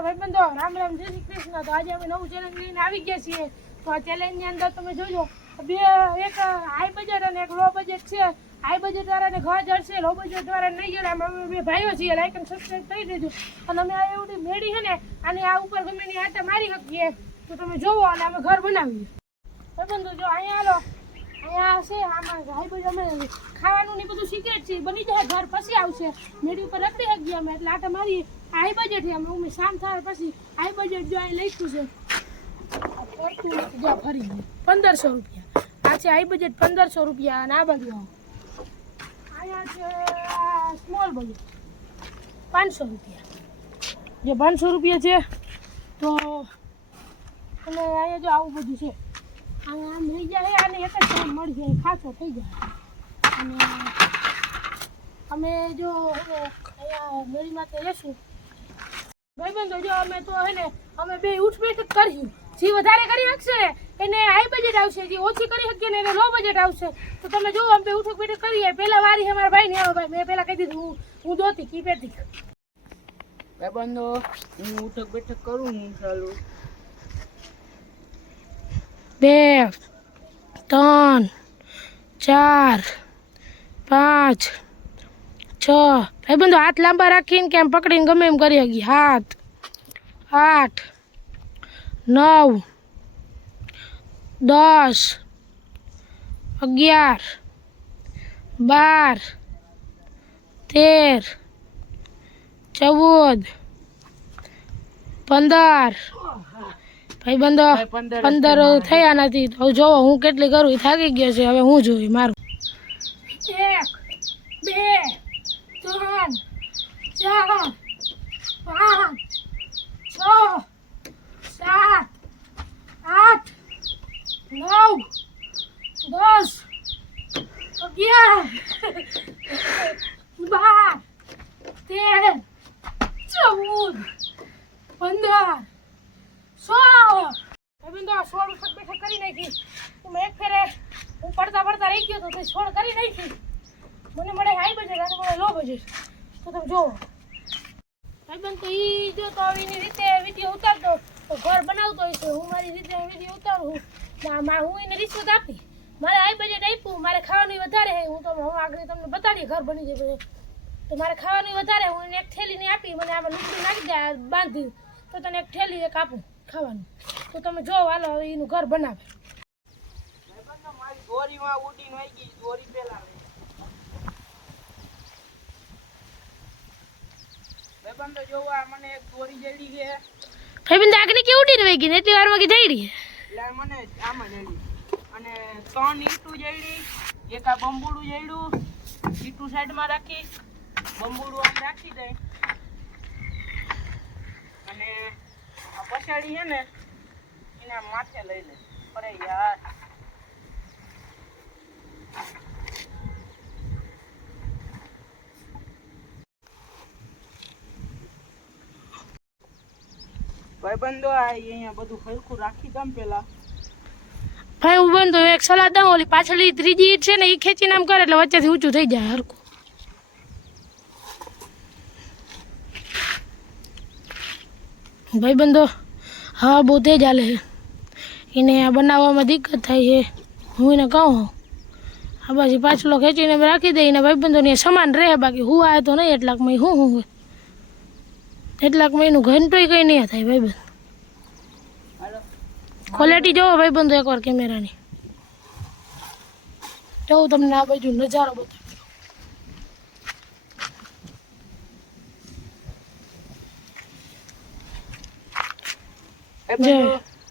Hello ભાઈબંધો, રામ રામ, જય શ્રી કૃષ્ણ। તો આજે અમે નવું ચેલેન્જ લઈને આવી ગયા છીએ। તો આ ચેલેન્જની અંદર તમે જોજો એક હાઈ બજેટ અને એક લો બજેટ છે। હાઈ બજેટ વાળાને ઘર જડશે, લો બજેટ વાળાને નહીં જડે। અમે બે ભાઈઓ છીએ, લાઈક અને સબસ્ક્રાઈબ કરી દેજો। અને અમે આ એવડી મેળી છે ને આની આ ઉપર ગમે ની આટા મારી શકીએ। તો તમે જોવો અને અમે ઘર બનાવીએ। ભાઈબંધો જો અહીંયા હાલો, અહીંયા છે આમાં હાઈ બજેટ અમે ખાવાનું ને બધું શીખે છે, બની જાય ઘર પછી આવશે। મેળી ઉપર રખડી શકીએ અમે, એટલે આટા મારી હાઈ બજેટ છે। અમે શામ થાય પછી હાઈ બજેટ જો અહીં લખ્યું છે ફરી 1500 રૂપિયા। આ છે હાઈ બજેટ 1500 રૂપિયા। અને આ બાજુ અહીંયા છે સ્મોલ બજેટ 500 રૂપિયા। જે 500 રૂપિયા છે તો અને અહીંયા જો આવું બધું છે, અહીંયા આમ લઈ જાય અને એક જ કામ મળી જાય, ખાસો થઈ જાય। અને અમે જો અહીંયા મેળીમાં તો લેશું ભાઈબંધો, જો અમે તો હે ને અમે બે ઉઠ બેઠક કર્યું। જે વધારે કરી શકશે ને એને હાઈ બજેટ આવશે, જે ઓછી કરી શકીએ ને એને લો બજેટ આવશે। તો તમે જો અમે ઉઠક બેઠક કરીએ। પહેલા વારી અમારા ભાઈ ને આવો ભાઈ, મેં પહેલા કહી દીધું હું દોતી કી પેતી ભાઈબંધો, હું ઉઠક બેઠક કરું હું ચાલુ 2 3 4 5 6 ભાઈબંધો હાથ લાંબા રાખીને કે આમ પકડીને ગમે એમ કરી શકીએ। 7 8 9 10 11 12 13 14 15 ભાઈબંધો 15 થયા નથી। તો જોવો હું કેટલી કરું, થાકી ગયો છે। હવે હું જોઈ મારું 1 2 3 4 5 6 7 8 9 10 11 12 13 14 15 16 ભાઈબંધો 16 ઉઠક બેઠક કરી નાખી। મેં એક ફેરે હું પડતા રહી ગયો તો 16 કરી નાખી। મને મળે હાઈ બજેટ અને મળે લો બજેટ। તો તમે જોવો ભાઈબંધ, તો એ જો તો એની રીતે વિડીયો ઉતારતો તો ઘર બનાવતો હોય છે, હું મારી રીતે વિડીયો ઉતારું હું એને રિશ્વત આપી। મારે હાઈ બજેટ આપ્યું, મારે ખાવાનું વધારે છે। હું આગળ તમને બતાડી ઘર બની જાય તો મારે ખાવાનું વધારે, હું એને એક થેલી ને આપી, મને આમાં લુગડું નાખી દે બાંધી, તો તને એક થેલી એક આપું ખાવાનું। તો તમે જો હાલો હવે એનું ઘર બનાવે। ભાઈબંધો, મારી દોરીમાં ઉડીને આવી ગઈ, દોરી પેલા ભાઈબંધો જોવા મને એક દોરી જડી છે। ભાઈબંધ આગળ કે ઉડીને વહી ગઈ ને એટલી વારમાં કે જઈ રહી એટલે મને આમાં જડી અને 3 ઈંટું જડી, એક આ બંબુડું જડ્યું, ઈંટું સાઈડમાં રાખી બંબુડું આમ રાખી દઈ અને આ પછાડી છે ને એના માથે લઈ લે। અરે યાર ભાઈબંધો, આ અહીંયા બધું હરખું રાખી દમ પેલા। ભાઈ હું બંધો એક સલાહ દઉં, ઓલી પાછળની ત્રીજી ઈંટ છે ને એ ખેંચીને આમ કરે એટલે વચ્ચેથી ઊંચું થઈ જાય હરખું। ભાઈબંધો હા બહુ તેજ હાલે છે, એને આ બનાવવામાં દિક્કત થાય છે। હું એને કહું આ બાજુ પાછલો ખેંચીને રાખી દઈને ભાઈબંધોને સમાન રહે, બાકી હું આવે તો નહીં। એટલાકમાં હું એટલાકમાં એનું ઘંટોય કંઈ નહીં થાય। ભાઈબંધ ક્વોલિટી જોવો ભાઈબંધો એકવાર કેમેરાની, જોઉં તમને આ બાજુ નજારો બતાવું।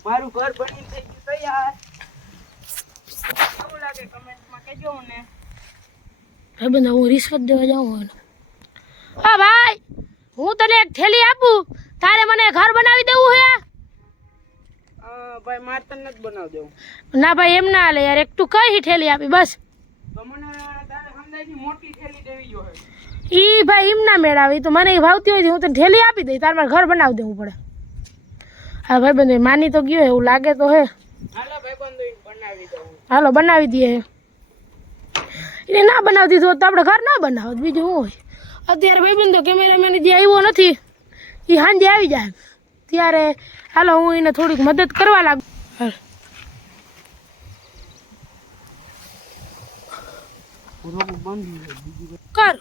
મારું ઘર બની થઈ ગયું તૈયાર, કેવું લાગે કમેન્ટમાં કહેજો ને। ભાઈબંધો હું રિશ્વત દેવા જાઉં, હા ભાઈ હું તને એક થેલી આપું, તારે મને ઘર બનાવી દેવું છે? ભાઈ મારે તને નથી બનાવી દેવું। ના ભાઈ એમ ના હાલે યાર, એક તું કઈ થેલી આપી બસ। તો મને તારે સમજાય મોટી થેલી દેવી જોઈએ। ઈ ભાઈ એમ ના મેળાવી, તો મને ભાવતી હોય હું તને થેલી આપી દઈ, તારે મારે ઘર બનાવી દેવું પડે। હા ભાઈબંધો માની તો ગયો એવું લાગે તો હે। હાલો ભાઈબંધો બનાવી દઉં, હાલો બનાવી દઈએ। એને ના બનાવી દીધું તો આપણે ઘર ના બનાવત, બીજું શું હોય। અત્યારે ભાઈબંધો કેમેરામેન જે આવ્યો નથી એ સાંજે આવી જાય, ત્યારે હાલો હું એને થોડીક મદદ કરવા લાગુ. હાલ. કર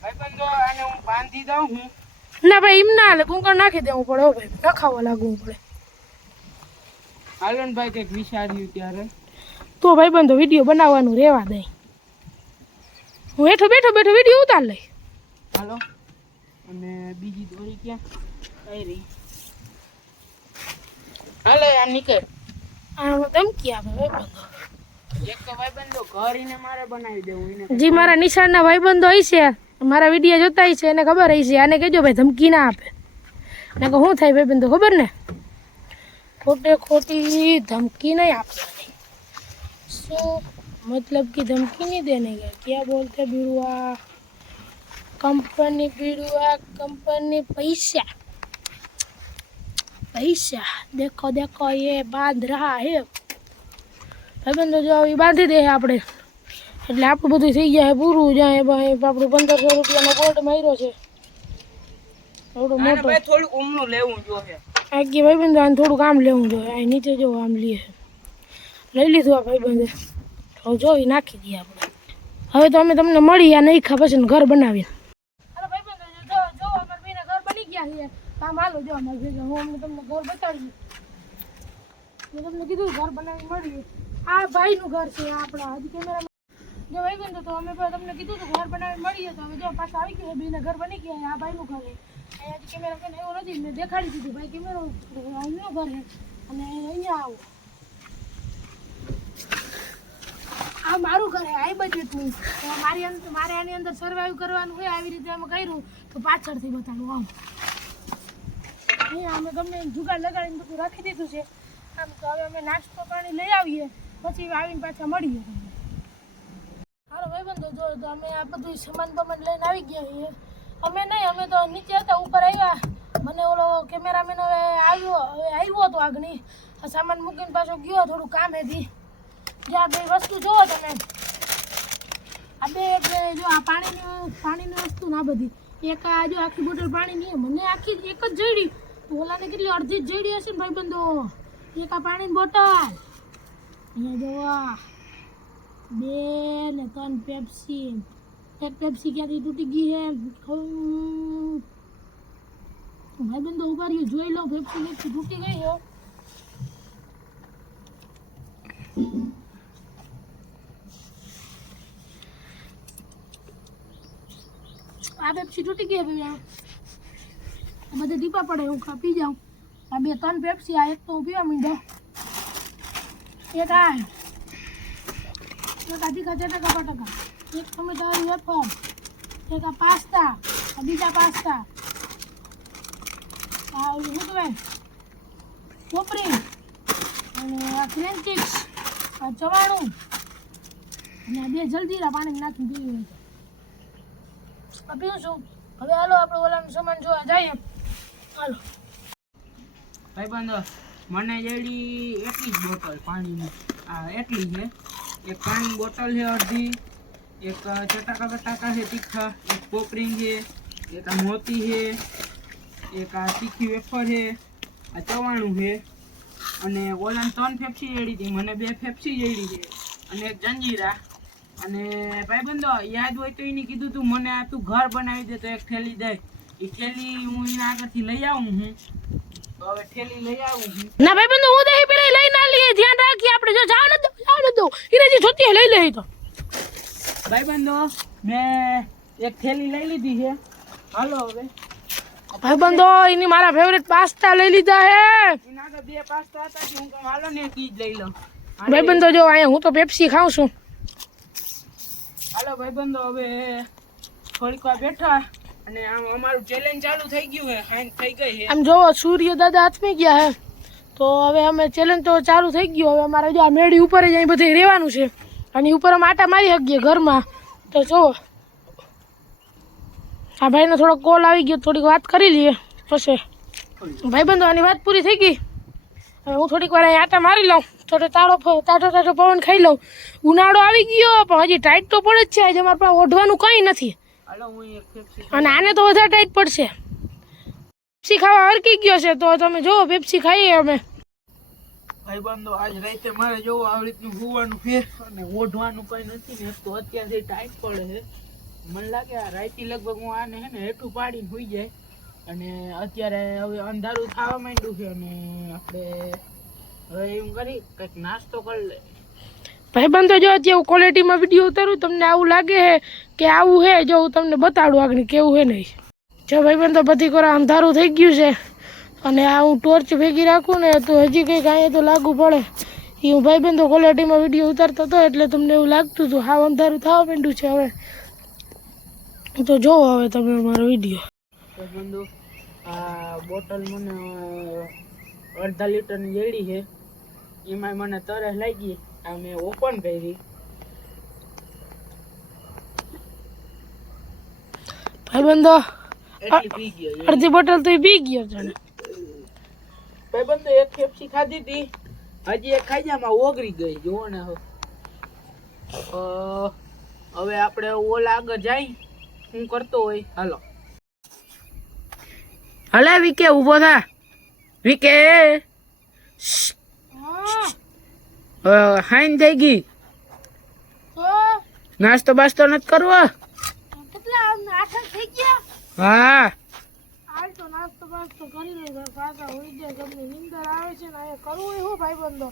ભાઈબંધો આને હું બાંધી દઉં હું. ના ભાઈ એમ ના હાલે, કુંકર નાખી દેવું પડે. હો ભાઈ નખાવા લાગવું પડે. હાલો ને ભાઈ કંઈક વિચાર્યું ત્યારે. તો ભાઈ બંધો વિડીયો બનાવવાનું રહેવા દે. હું બેઠો વિડીયો ઉતાર લઈ. હાલો. અને બીજી દોરી ક્યાં કઈ રહી? હાલો યાર નીકળ. આમાં ધમકી આપે ભાઈ બંધો. એક તો ભાઈબંધો ઘર એને મારે બનાવી દેવું એને. જી મારા નિશાળના ભાઈબંધો હોય છે, મારા વિડીયો જોતા હોય છે, એને ખબર હોય છે. આને કહેજો ભાઈ ધમકી ના આપે. ને કે શું થાય ભાઈબંધો ખબર ને, ખોટી ધમકી नहीं આપવાની. શું मतलब कि धमकी नहीं देने का, क्या बोलते बीड़ुआ कंपनी पैसा देखो देखो ये बांध रहा है भाईबंधो. जो ये बांधी दे આપણે એટલે આપણું બધું થઈ જાય પૂરું. જાય ભાઈ આપણું 1500 રૂપિયાનો બોર્ડ માર્યો છે એવડો મોટો. ભાઈ થોડું ઊમનું લેવું જોઈએ. આગે ભાઈબંધો આને થોડું કામ લેવું જોઈએ. આ નીચે જો આમ લઈ લીધું આ ભાઈબંધે. તો જો એ નાખી દઈએ આપણે. હવે તો અમે તમને મળી આ નહીં ખા પછી ઘર બનાવીને. અરે ભાઈબંધો જો અમાર બેને ઘર બની ગયા છે. આમ હાલો જો અમાર ભેગા હું અમને તમને ઘર બતાવી. મેં તમને કીધું ઘર બનાવી મળીએ. આ ભાઈનું ઘર છે આપણા. હજી કેમેરા જો ભાઈબંધો તો અમે તમને કીધું તો ઘર બનાવી મળીએ. તો હવે જો પાછા આવી ગયા બેને ઘર બની ગયા. આ ભાઈનું ઘર છે. અહીંયા કેમેરા મેન એવો નથી, મેં દેખાડી દીધું ભાઈ કેમેરો અહીંનું ઘર છે. અને અહીંયા આવો આ મારું ઘર છે. આ બજેટનું મારે આની અંદર સર્વાઈવ કરવાનું હોય. આવી રીતે અમે કર્યું તો પાછળથી બતાડું. આમ અહીંયા અમે ગમે એમ જુગાડ લગાડીને બધું રાખી દીધું છે. આમ તો હવે અમે નાસ્તો પાણી લઈ આવીએ પછી આવીને પાછા મળીએ. હાલો ભાઈબંધો જો તો અમે આ બધું સામાન બમાન લઈને આવી ગયા છીએ. અમે નહીં, અમે તો નીચે હતા, ઉપર આવ્યા. મને ઓલો કેમેરામેન હવે આવ્યો હતો આગની. આ સામાન મૂકીને પાછો ગયો, થોડું કામ હતી. જો આ બે વસ્તુ જોવો તમે. આ બે એટલે જો આ પાણીની વસ્તુ ના બધી. એક આ જો આખી બોટલ પાણીની, મને આખી એક જ જડી. ઓલાને કેટલી અડધી જ જડી હશે ને ભાઈબંધો. એક આ પાણીની બોટલ અહીંયા જોવા 2 ને 3 પેપ્સી. એક પેપ્સી ક્યાંથી તૂટી ગઈ છે ભાઈબંધો. ઉભા રહ્યો જોઈ લો. પેપ્સી તૂટી ગઈ છે. આ પેપ્સી તૂટી ગઈ ભાઈ. આ બધે ટીપા પડે હું પી જાઉં. આ 2 3 પેપ્સી. આ એક તો હું પીવા માંડ્યો. એક આ તીખા ચટકા પટકા. એક ટમેટાવાળી વેફર. એક આ પાસ્તા. આ બીજા પાસ્તા. આ શું કહેવાય કોપરી. અને આ ક્રેન્ચિક્સ. આ ચવાણું. અને આ 2 જલજીરા પાણી નાખીને પીવી હોય તો આ પીવું છું. હવે હાલો આપણે ઓલાનું સામાન જોવા જઈએ. હાલો ભાઈબંધો મને જેડી એટલી જ બોટલ પાણીની આ એટલી છે. એક પાણીની બોટલ છે અડધી. એક ચટાકા બટાકા છે તીખા. એક પોપરી છે. એક આ મોતી છે. એક આ તીખી વેફર છે. આ ચવાણું છે. અને ઓલાને 3 ફેફસી જેડી હતી, મને 2 ફેફસી જેડી છે. અને એક જંજીરા. અને ભાઈબંધો યાદ હોય તો એને કીધું તું મને આ તું ઘર બનાવી દે તો એક થેલી દે. એ થેલી હું એના આગળથી લઈ આવું હું. તો હવે થેલી લઈ આવું હું. ના ભાઈબંધો હું દહીં પેલા લઈ ના લઈએ. ધ્યાન રાખીએ આપણે. જો જાવ ન દો એને જે જોતી લઈ લે. તો ભાઈબંધો મેં એક થેલી લઈ લીધી છે. હાલો હવે ભાઈબંધો એની મારા ફેવરેટ પાસ્તા લઈ લીધા હે. એના આગળ 2 પાસ્તા હતા કે હું કહું હાલો ને એક ઈ જ લઈ લઉં. ભાઈબંધો જો અહીંયા હું તો પેપ્સી ખાઉં છું. હાલો ભાઈબંધો હવે થોડીક વાર બેઠા અને આમ અમારું ચેલેન્જ ચાલુ થઈ ગયું છે. હાઈન થઈ ગઈ છે. આમ જોવો સૂર્ય દાદા હાથમાં ગયા હે. તો હવે અમે ચેલેન્જ તો ચાલુ થઈ ગયો. હવે અમારે જો આ મેળી ઉપર જ અહીં બધે રહેવાનું છે. અને ઉપર અમે આટા મારી શકીએ ઘરમાં. તો જો આ ભાઈનો થોડો કોલ આવી ગયો, થોડીક વાત કરી લઈએ પછી. ભાઈબંધો આની વાત પૂરી થઈ ગઈ. હવે હું થોડીક વાર અહીં આટા મારી લઉં. થોડો તાજો પવન ખાઈ લઉં. ઉનાળો આવી ગયો પણ હજી ટાઈટ તો પડે જ છે. આજે અમારા પાસે ઓઢવાનું કંઈ નથી. હાલો હું એક ફેફસી અને આને તો વધારે ટાઈટ પડશે. પેપ્સી ખાવા હરકી ગયો છે તો તમે જોવો પેપ્સી ખાઈએ અમે. ભાઈબંધો આજ રાતે મારે જોવું આવી રીતનું હોવાનું છે અને ઓઢવાનું કઈ નથી ને તો અત્યારથી ટાઈટ પડે છે. મને લાગે આ રાતે લગભગ હું આને હે ને હેઠું પાડીને સુઈ જાય અને અત્યારે હવે અંધારું થવા માંડ્યું છે અને આપણે હવે એમ કરી કંઈક નાસ્તો કરી લે. ભાઈબંધો જો અત્યારે હું ક્વોલિટીમાં વિડીયો ઉતારું તમને આવું લાગે છે કે આવું છે જો હું તમને બતાડું આગળ કેવું છે નહીં. જો ભાઈબંધો બધી કોરા અંધારું થઈ ગયું છે અને આ હું ટોર્ચ ભેગી રાખું ને તો હજી કંઈક અહીંયા તો લાગુ પડે. એ હું ભાઈબંધો ક્વોલિટીમાં વિડીયો ઉતારતો હતો એટલે તમને એવું લાગતું હતું. હા અંધારું થવા માંડ્યું છે હવે તો જોવો હવે તમે મારો વિડીયો. ભાઈબંધો આ બોટલ મને અડધા લીટરની જેડી છે એમાં મને તરસ લાગી આ મેં ઓપન કરી. ભાઈબંધો એટલી પી ગયો અડધી બોટલ તો પી ગયો છે. ભાઈબંધો એક પેપ્સી ખાધી હતી હજી એક ખાઈ જામાં ઓગળી ગઈ જુઓ ને. હવે આપણે ઓલા આગળ જાય શું કરતો હોય હાલો. હલે વિકે ઊભો થા વિકે. હાઈન થઈ ગઈ નાસ્તો બાસ્તો નથી કરવો. કેટલા 8 થઈ ગયા? હા હાલ તો નાસ્તો બાસ્તો કરી લે પાછા હોઈ જાય તમને નીંદર આવે છે ને અહીંયા કરવું હોય હું ભાઈબંધો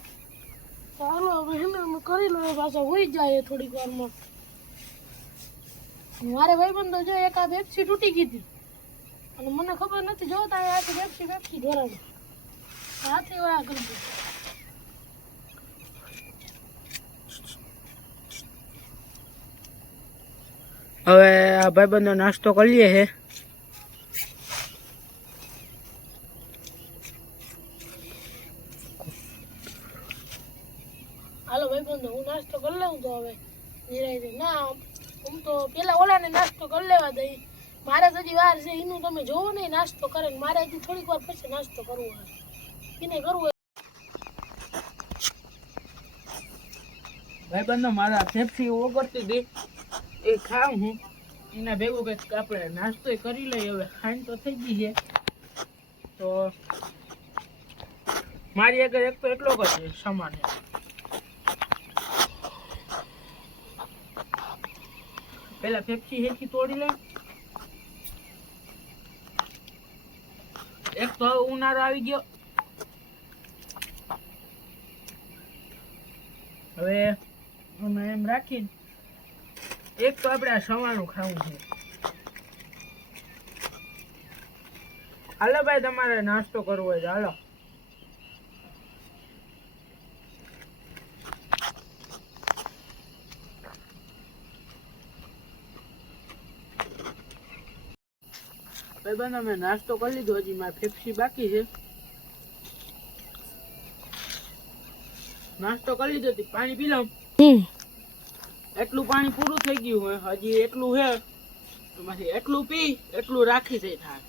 ચાલો હવે અમે કરી લો પાછા હોઈ જાય થોડીક વારમાં. મારે ભાઈબંધો જો એક આ પેપ્સી તૂટી ગઈ હતી અને મને ખબર નથી જોતા આથી પેપ્સી ધોરાવે હાથે વાળા કરી દીધું. હવે આ ભાઈબંધો નાસ્તો કરીએ છે. હાલો ભાઈબંધો હું નાસ્તો કરી લઉં તો હવે નિરાયતે ના હું તો પેલા ઓલાને નાસ્તો કરી લેવા દઈ. મારે તો હજી વાર છે એનું તમે જોવો નહીં નાસ્તો કરે ને મારે હજી થોડીક વાર પછી નાસ્તો કરવો હોય એને કરવું. ભાઈબંધો મારા પેપ્સી ઓગળતી હતી એ ખાવ હું એના ભેગું કંઈક આપણે નાસ્તો કરી લઈએ. હવે ખાઈને તો થઈ ગઈ છે તો મારી આગળ એક તો એટલો જ છે સામાન. પેલા પેપ્સી હેઠી તોડી લે. એક તો ઉનાળો આવી ગયો હવે અમે એમ રાખીને એક તો આપણે આ સવારનું ખાવું છે. હાલો ભાઈ તમારે નાસ્તો કરવો હોય હાલો. ભાઈબંધ અમે નાસ્તો કરી લીધો હજી મારે પેપ્સી બાકી છે. નાસ્તો કરી લીધો પાણી પી લઉં. એટલું પાણી પૂરું થઈ ગયું હોય હજી એટલું છે એમાંથી એટલું પી એટલું રાખી જાય થાય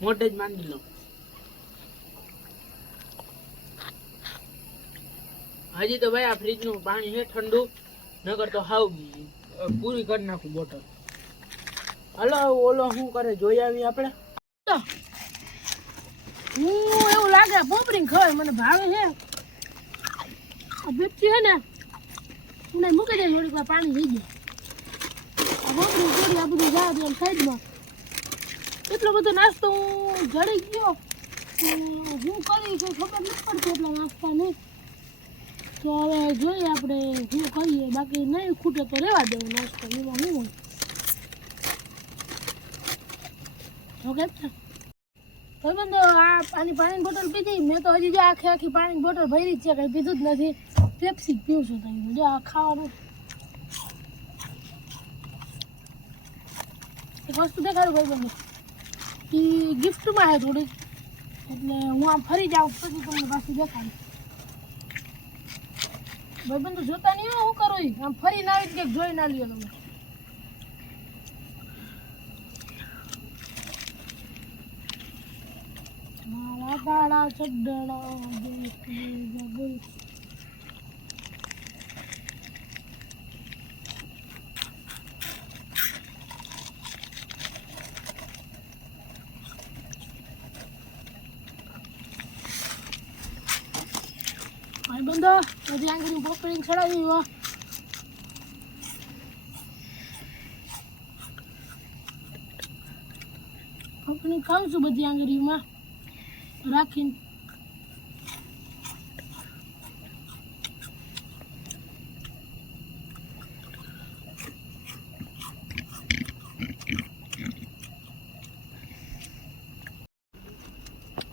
મોઢે જ માંડી લઉં. હજી તો ભાઈ આ ફ્રીજનું પાણી છે ઠંડુ નગર તો હાવ પૂરી કરી નાખું બોટલ. હાલો ઓલો શું કરે જોઈ આવી આપણે. હું એવું લાગે પોપડી ખવાય મને ભાવે છે આ પેપ્સી છે ને મને મૂકી દે થોડીક વાર પાણી થઈ જાય પોપડી થોડી આ બધું જવા દે સાઈડમાં. એટલો બધો નાસ્તો હું જડી ગયો હું કરી કંઈ ખબર નથી પડતી એટલા નાસ્તા નહીં તો હવે જોઈએ આપણે શું કરીએ બાકી નહીં ખૂટે તો રહેવા દેવું નાસ્તો એમાં શું હોય. ઓકે ભાઈબંધો આની પાણીની બોટલ પીધી મેં તો હજી જો આખી પાણીની બોટલ ભરી જ છે કંઈ પીધું જ નથી. પેપ્સી જ પીવું છું તમે જો આ ખાવાનું એક વસ્તુ દેખાડું ભાઈબંધો એ ગિફ્ટમાં છે થોડીક એટલે હું આમ ફરી જાઉં પછી તમને પાછું દેખાડું. ભાઈબંધો જોતા નહીં હોય હું કરું આમ ફરીને આવી કંઈક જોઈ ના લ્યો તમે. મારા બાળા ચડડા બધી આંગળી પોપડીને ચડાવી હો. પોપડી ખાઉં છું બધી આંગળીમાં રાખીને.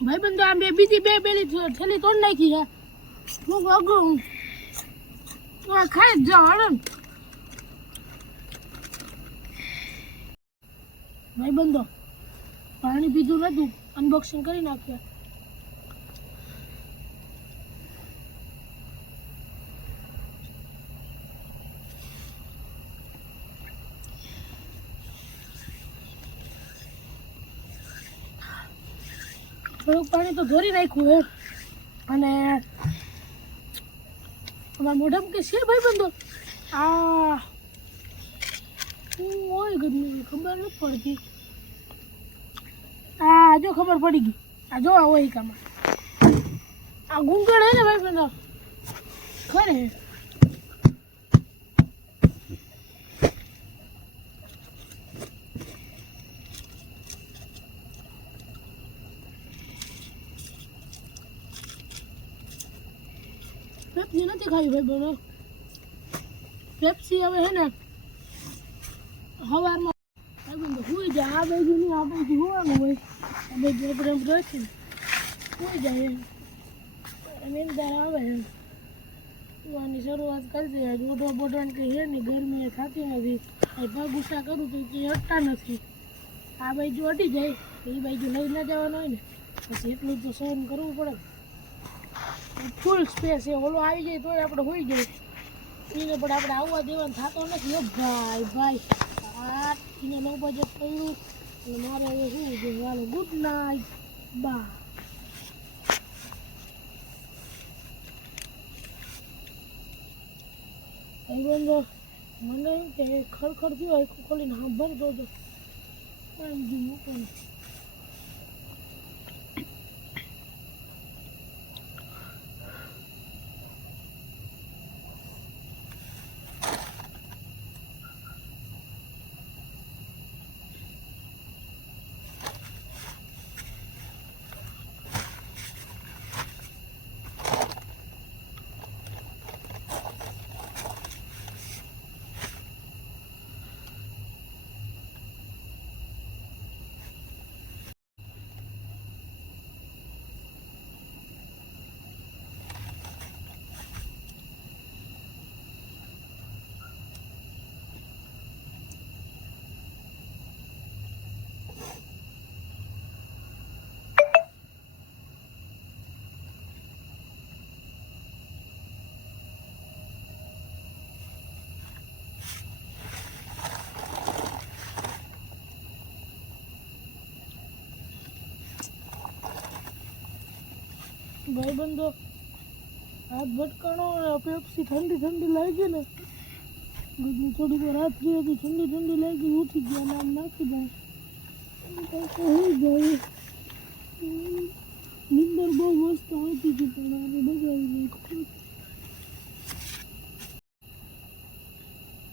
ભાઈ બંધો આ બીજી બે પેલી થેલી તોડ નાખી છે. હું અગું ખાઈ જ જાઉં હડે. ભાઈ બંધો પાણી પીધું નતું, અનબોક્સિંગ કરી નાખ્યા. થોડુંક પાણી તો ધોરી નાખ્યું હે. અને અમારા મોઢામાં કે છે ભાઈ બંધો આ શું હોય ગરમી ખબર નથી પડતી. આ જો ખબર પડી ગઈ. આ જો આ હોય કામાં આ ગુંગળ હે ને ભાઈ બંધો ખરે. પેપ્સી નથી ખાવી ભાઈ બનો. પેપ્સી હવે હે ને સવારમાં ભાઈ બંધો સુઈ જાય. આ બાજુ નહીં, આ બાજુ હોવાનું હોય. આ બાજુ આપણે એમ રાખીને સુઈ જાય એમ નિંદર આવે એમ. સુવાની શરૂઆત કરી દે. ઓઢો બોઢવાની કંઈ હે નહીં, ગરમી થતી નથી. પગ ગુસ્સા કરું તો કંઈ અટતા નથી. આ બાજુ અટી જાય એ બાજુ લઈ ના જવાનું હોય ને પછી એટલું તો સહન કરવું પડે. ફૂલ સ્પેસ છે. ઓલો આવી જાય તોય આપણે હોઈ જાય એને પણ આપણે આવવા દેવાનું થતો નથી. ભાઈ ભાઈ આ એને 9 બજે પડ્યું એટલે મારે હવે શું છે. હાલો ગુડ નાઇટ બા. ભાઈબંધો મને એમ કે ખડખડ થયું આખું ખોલીને સાંભળી દોજો પાણી મૂકો ને. ભાઈબંધો હાથ ભટકાણો. પેપ્સી ઠંડી ઠંડી લાગી ને બધું થોડીક વાર રાત્રિ હતી ઠંડી ઠંડી લાગી. ઉઠી ગયા નામ નાખી જાય હોઈ જાય. નીંદર બહુ મસ્ત આવતી હતી પણ આને બગાવી નાખ્યું.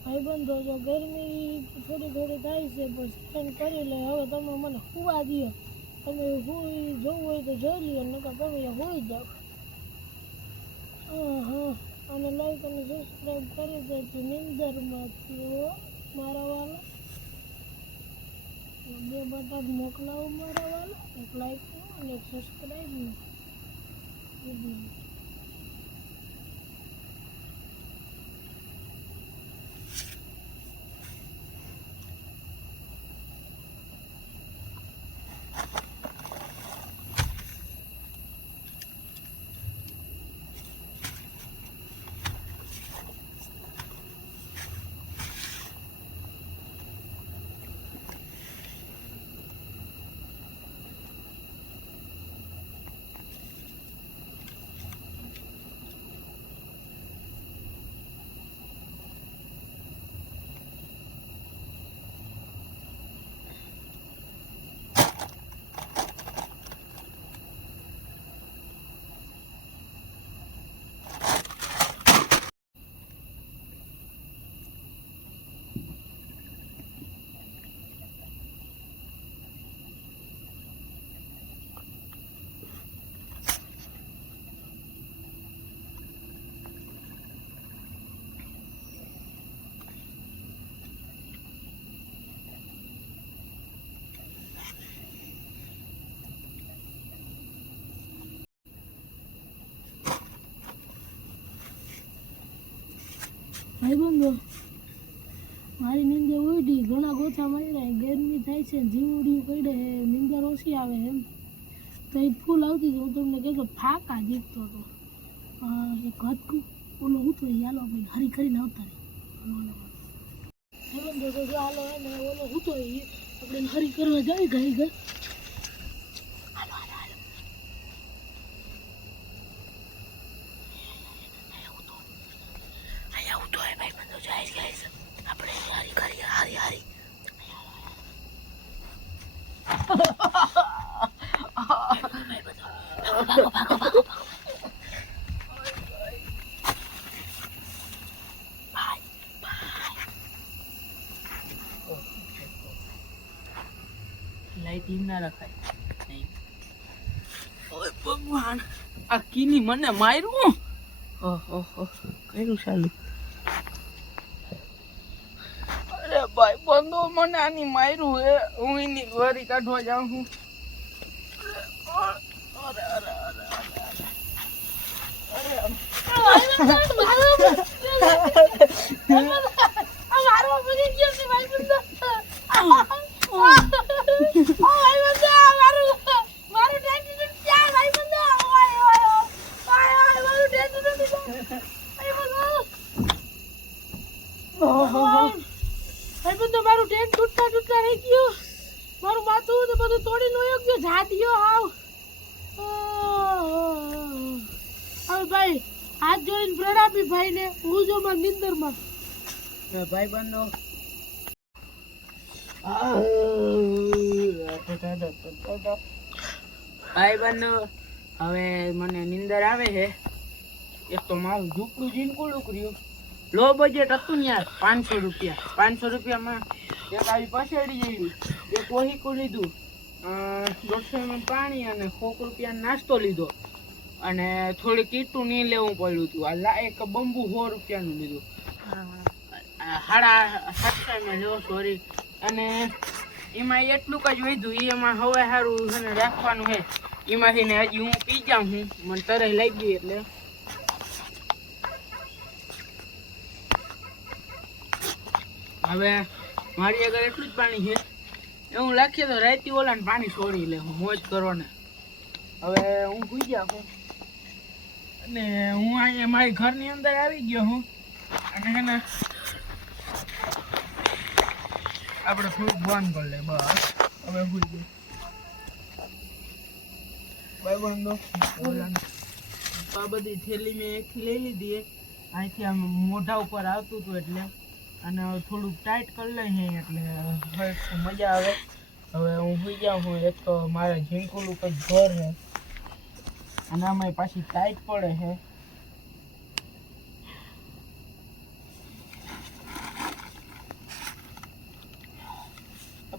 ભાઈબંધો જો ગરમી થોડી થોડી થાય છે પણ સ્પેન્ડ કરી લે. હવે તમે મને સુવા દો. તમે હોઈ જોવું હોય તો જોઈ લ્યો નકર તમે હોઈ જાઓ. હા અને લાઈક અને સબસ્ક્રાઈબ કરી દેજો નિંદરમાંથી મારા વાલા. 2 બટન મોકલાવો મારા વાલા, એક લાઈકનું અને એક સબસ્ક્રાઈબનું. ભાઈબંધો મારી નીંદર ઉડી ઘણા ગોથા માર્યા ગરમી થાય છે જીવડિયું કઈડે નીંદર ઓછી આવે એમ તો એ ફૂલ આવતી હું તમને કહેતો ફાકા જીતતો હતો એક હતકું ઓલો ઉતો હાલો આપણે હરી કરીને આવતા ભાઈબંધો તો જો હાલો હે ને ઓલો ઉતો આપણે હરી કરવા જાય ગઈ ગઈ હાલો હાલો હાલો અહીંયા ઉતો હે ભાઈબંધો જાય ગાઈસ આપણે હારી કરી હારી હારી લાઈટ ના રખાય નહીં. ઓય ભગવાન આ કીની મને માર્યું. ઓહો કર્યું ચાલુ. અરે ભાઈ બંધો મને આની માર્યું હે હું એની વરી કાઢવા જાઉં છું. અરે અરે અરે મારું ટેન્ટ તૂટતા રહી ગયું મારું માથું તો બધું તોડી નો ગયો જાડિયો હાવ હવે ભાઈ હાથ જોડીને પ્રણામી ભાઈને હું જો માં નિંદરમાં ભાઈ બંધો ભાઈ બંધો હવે મને નીંદર આવે છે. એક તો મારું ઝૂકડું ઝીણકુડું કર્યું લો બજેટ હતું ને યાર 500 રૂપિયામાં એક આવી પછેડી જઈ એક વહીકું લીધું 150 ml પાણી અને 100 રૂપિયાનો નાસ્તો લીધો અને થોડી કીટું નહીં લેવું પડ્યું હતું. આ એક બંબુ 100 રૂપિયાનું લીધું 750 ml સોરી અને એમાં એટલું જ વધ્યું એમાં હવે સારું છે ને રાખવાનું છે એમાંથી ને હજી હું પી જાઉં હું મને તરસ લાગી ગઈ એટલે હવે મારી આગળ એટલું જ પાણી છે એવું લાગીએ તો રાતી ઓલાને પાણી છોડી લે હું મોજ કરો ને. હવે હું સુઈ જાઉં અને હું અહીંયા મારી ઘરની અંદર આવી ગયો હું અને હે ને આપણે થોડુંક બંધ કરી લે બસ હવે સુઈ ગયું. ભાઈ બંધો આ બધી થેલી મેં એકથી લઈ લીધી અહીંથી આમ મોઢા ઉપર આવતું હતું એટલે અને થોડુંક ટાઈટ કરી લઈએ એટલે હવે મજા આવે. હવે હું સુઈ જાઉં છું. એક તો મારે ઝીણકુલું કંઈક ઘર છે અને આમાં પાછી ટાઈટ પડે છે.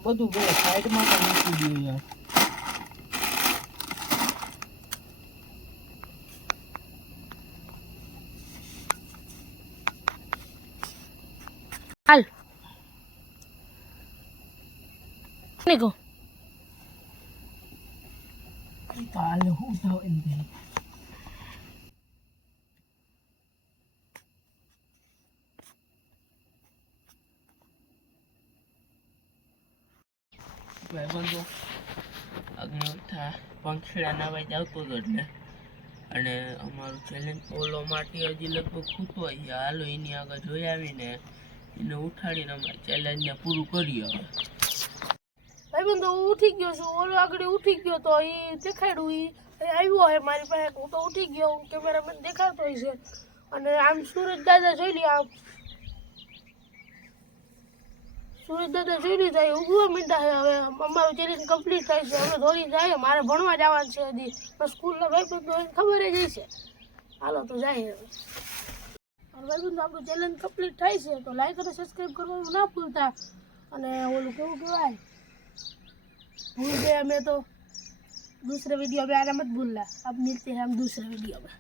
બધું ગયું સાઈડમાં પણ મૂકી દઉં યાર. હાલ નીકો કાલે હું થાવ એમ દે બંધો આગળ ઉઠા પંખીડાના અવાજ આવતો હતો એટલે અને અમારું ચેલેન્જ ઓલો માટે હજી લગભગ ખૂટતો હોય હાલો એની આગળ જોઈ આવીને એને ઉઠાડીને અમારે ચેલેન્જને પૂરું કરીએ. હવે ભાઈબંધો હું ઉઠી ગયો છું ઓલો આગળ ઉઠી ગયો તો એ દેખાડ્યું એ આવ્યો હોય મારી પાસે હું તો ઉઠી ગયો કેમેરામેન દેખાતો હોય છે અને આમ સુરજ દાદા જોઈ લે આમ સુરજ દાદા જોઈ લીધા એ ઉગવા મીંડા છે. હવે અમારું ચેલેન્જ કમ્પ્લીટ થાય છે હવે દોડી જાય મારે ભણવા જવાનું છે હજી સ્કૂલના ભાઈબંધો ખબર જ હશે હાલો તો જાય હવે ભાઈબંધો આપણું ચેલેન્જ કમ્પ્લીટ થાય છે તો લાઈક અને સબસ્ક્રાઈબ કરવાનું ના ભૂલતા અને ઓલું કેવું કહેવાય भूल गए हमें तो दूसरे वीडियो में आना मत भूलना. अब मिलते हैं हम दूसरे वीडियो में.